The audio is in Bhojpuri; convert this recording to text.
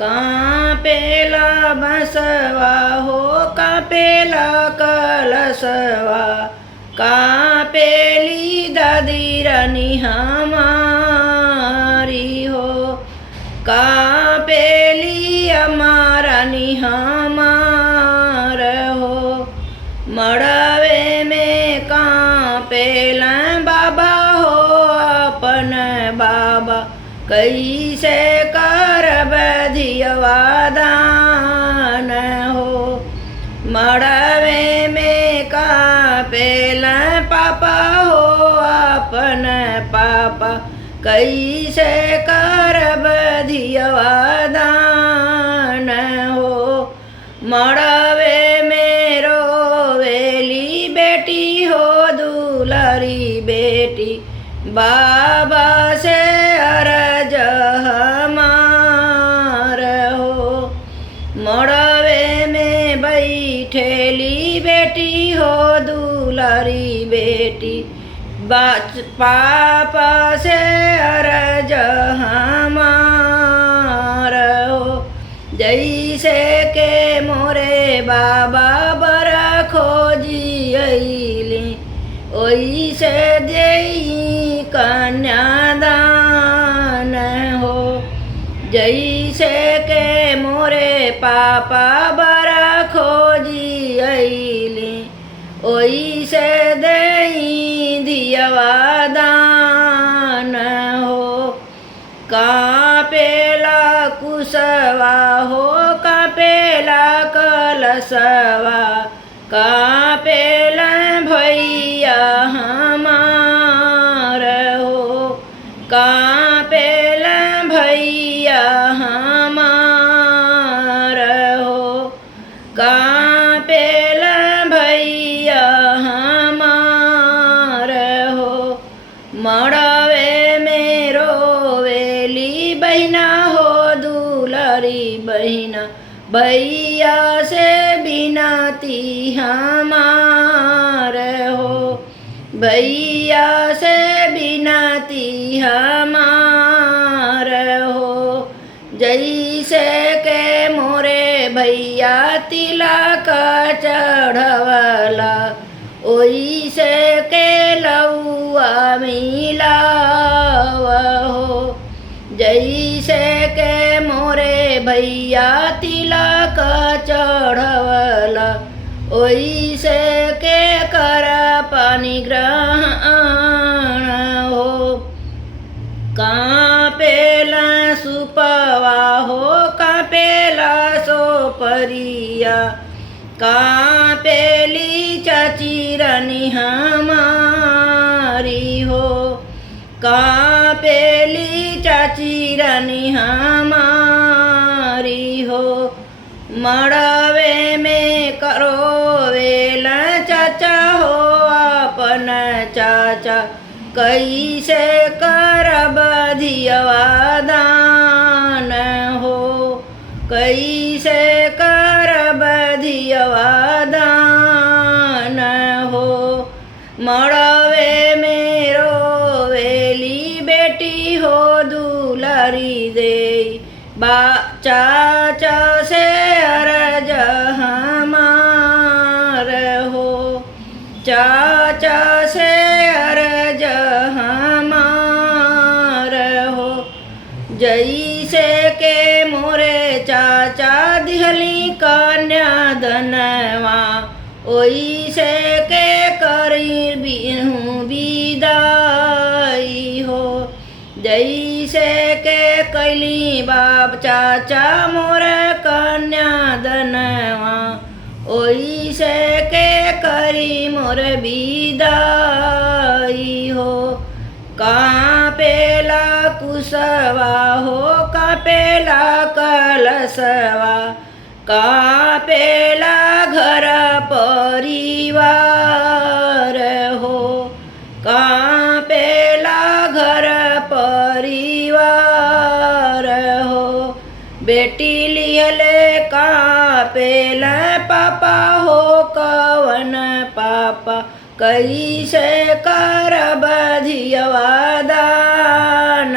कापेला बसवा हो कापेला कलसवा कापेली दादी रानी हमारी हो कापेली अमारानी हमार हो मड़वे में कापेला बाबा हो अपन बाबा कैसे करब दियवा दान हो मड़वे में कापेला पापा हो अपन पापा कैसे करब दियवा दान हो मड़वे में रोवेली बेटी हो दुलारी बेटी बाबा से अरज हमार हो मड़वे में बैठेली बेटी हो दुलारी बेटी पापा से अरज हमार हो जैसे के मोरे बाबा बरा खोजी अइली ओइसे देई कन्यादान हो जैसे के मोरे पापा बरा खोजी अइली ओइसे देई दियवा दान हो कापेला कुसवा हो कापेला कलसवा कापेला भैया हमार हो कापेला भैया हमार हो कापेला भैया हमार हो मड़वे में रोवेली बहिना हो दुलारी बहिना भैया से बिनती हमार हो भैया से बिनती हमार हो जैसे के मोरे भैया तिलक चढ़वला ओइसे के लौआ मिलाव हो जैसे के मोरे भैया तिलक चढ़वला ओइसे के कर पानी ग्रहण हो कापेला सुपवा हो कापेला सोपरिया कापेली चाची रानी हमारी हो कापेली चाची रानी हमारी हो मड़वे में करोवेला चाचा हो अपन चाचा कैसे करब दियवा दान हो कैसे करब दियवा दान हो मड़वे में रोवेली बेटी हो दुलारी देई चाचा से अरज हमार हो चाचा से अरज हमार हो जैसे के मोरे चाचा दिहली कन्यादनवा ओइसे के करी बिहू विदाई हो जैसे के कैली बाप चाचा मोर कन्यादनवा ओइसे के करी मोर विदाई हो कापेला कुसवा हो कापेला कलसवा कापेला घर परिवार हो कापेला घर परिवार हो बेटी लिहले कापेला पापा हो कवन पापा कैसे करब धियवा दान।